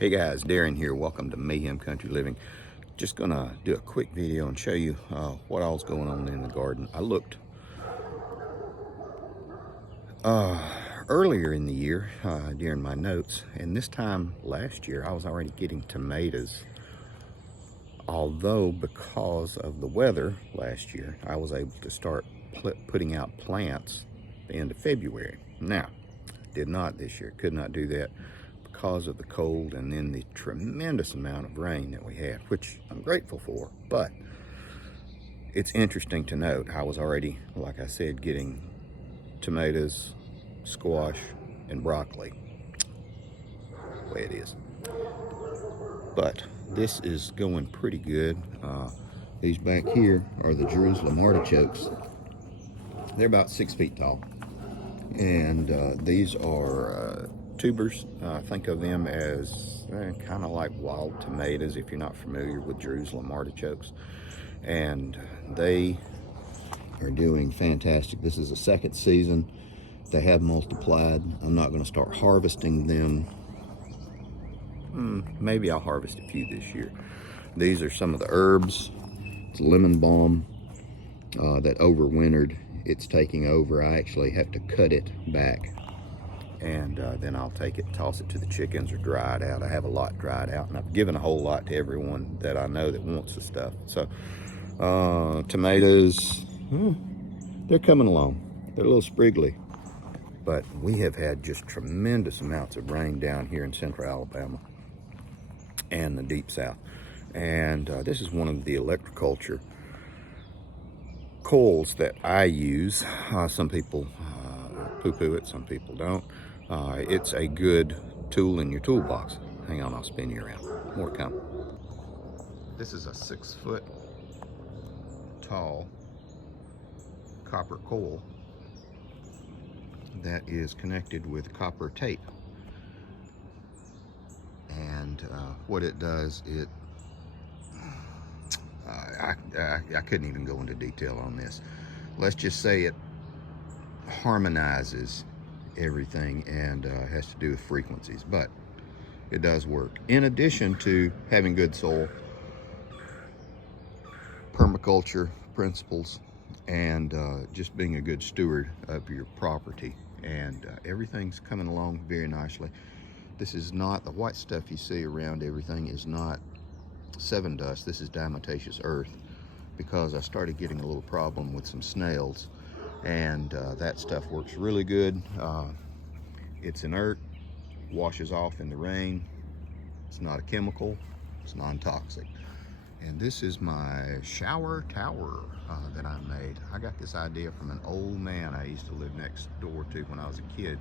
Hey guys, Darren here. Welcome to Mayhem Country Living. Just gonna do a quick video and show you what all's going on in the garden. I looked earlier in the year during my notes, and this time last year I was already getting tomatoes. Although because of the weather last year, I was able to start putting out plants the end of February. Now, did not this year, could not do that because of the cold and then the tremendous amount of rain that we had, which I'm grateful for. But it's interesting to note, I was already, like I said, getting tomatoes, squash, and broccoli, the way it is. But this is going pretty good. These back here are the Jerusalem artichokes. They're about 6 feet tall. And these are tubers. Think of them as kind of like wild tomatoes if you're not familiar with Jerusalem artichokes. And they are doing fantastic. This is the second season. They have multiplied. I'm not going to start harvesting them. Maybe I'll harvest a few this year. These are some of the herbs. It's lemon balm that overwintered. It's taking over. I actually have to cut it back, and then I'll take it and toss it to the chickens or dry it out. I have a lot dried out, and I've given a whole lot to everyone that I know that wants the stuff. So tomatoes, they're coming along. They're a little spriggly, but we have had just tremendous amounts of rain down here in central Alabama and the deep south. And this is one of the electroculture coils that I use. Some people poo-poo it, some people don't. It's a good tool in your toolbox. Hang on, I'll spin you around. More to come. This is a 6 foot tall copper coil that is connected with copper tape. And what it does, I couldn't even go into detail on this. Let's just say it harmonizes everything and has to do with frequencies, but it does work. In addition to having good soil, permaculture principles, and just being a good steward of your property, and everything's coming along very nicely. This is not, the white stuff you see around everything is not seven dust. This is diatomaceous earth, because I started getting a little problem with some snails, and that stuff works really good. It's inert, washes off in the rain. It's not a chemical, it's non-toxic. And this is my shower tower that I made. I got this idea from an old man I used to live next door to when I was a kid.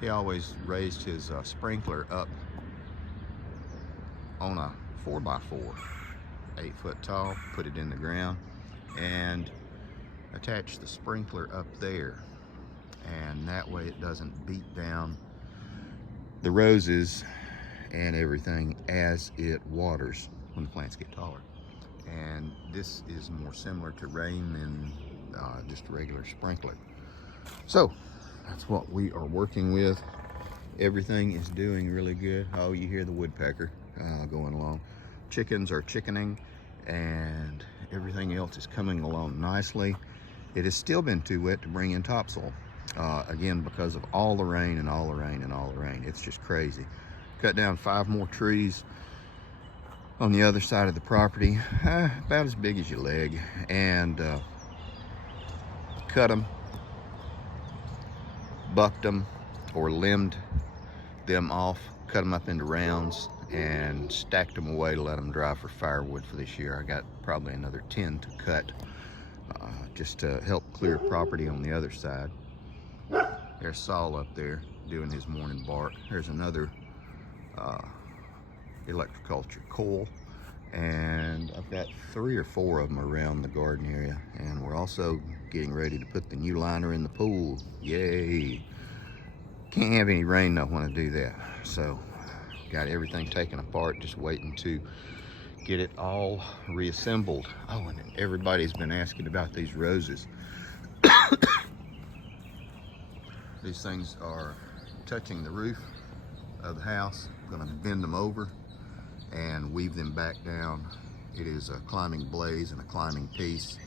He always raised his sprinkler up on a 4x4, 8 foot tall, put it in the ground, and attach the sprinkler up there. And that way it doesn't beat down the roses and everything as it waters when the plants get taller. And this is more similar to rain than just a regular sprinkler. So that's what we are working with. Everything is doing really good. Oh, you hear the woodpecker going along. Chickens are chickening, and everything else is coming along nicely. It has still been too wet to bring in topsoil. Again, because of all the rain and all the rain and all the rain. It's just crazy. Cut down 5 more trees on the other side of the property, about as big as your leg, and cut them, bucked them, or limbed them off, cut them up into rounds, and stacked them away to let them dry for firewood for this year. I got probably another 10 to cut, just to help clear property on the other side. There's Saul up there doing his morning bark. There's another electroculture coil, and I've got 3 or 4 of them around the garden area. And we're also getting ready to put the new liner in the pool. Yay! Can't have any rain though when I do that. So got everything taken apart, just waiting to get it all reassembled. Oh, and everybody's been asking about these roses. These things are touching the roof of the house. I'm going to bend them over and weave them back down. It is a climbing blaze and a climbing piece.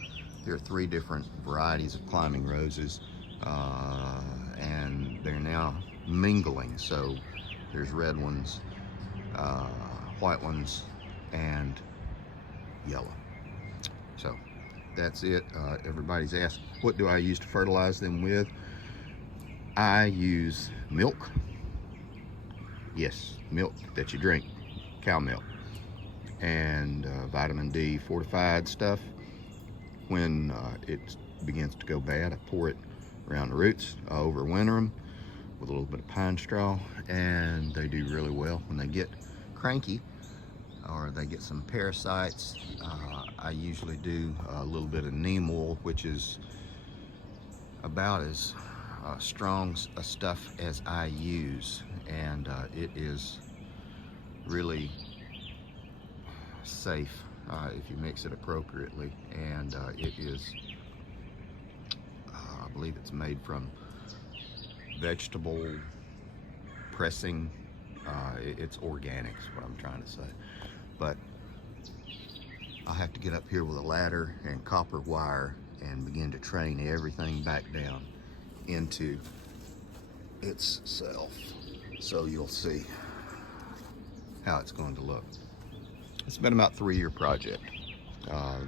There are 3 different varieties of climbing roses, and they're now mingling. So there's red ones, white ones, and yellow. So that's it. Everybody's asked, what do I use to fertilize them with? I use milk. Yes, milk that you drink, cow milk, and vitamin D fortified stuff. When it begins to go bad, I pour it around the roots. I overwinter them with a little bit of pine straw, and they do really well. When they get cranky or they get some parasites, I usually do a little bit of neem oil, which is about as strong a stuff as I use, and it is really safe if you mix it appropriately, and it is, I believe it's made from vegetable pressing. It's organic is what I'm trying to say. But I have to get up here with a ladder and copper wire and begin to train everything back down into its self, so you'll see how it's going to look. It's been about a 3-year project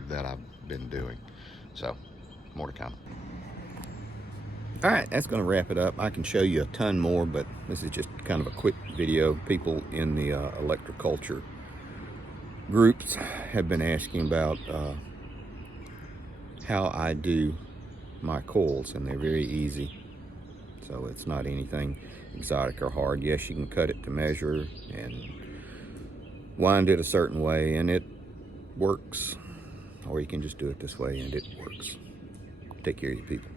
that I've been doing, so more to come. All right, that's going to wrap it up. I can show you a ton more, but this is just kind of a quick video. People in the electroculture groups have been asking about how I do my coils, and they're very easy. So it's not anything exotic or hard. Yes, you can cut it to measure and wind it a certain way and it works, or you can just do it this way and it works. Take care of you people.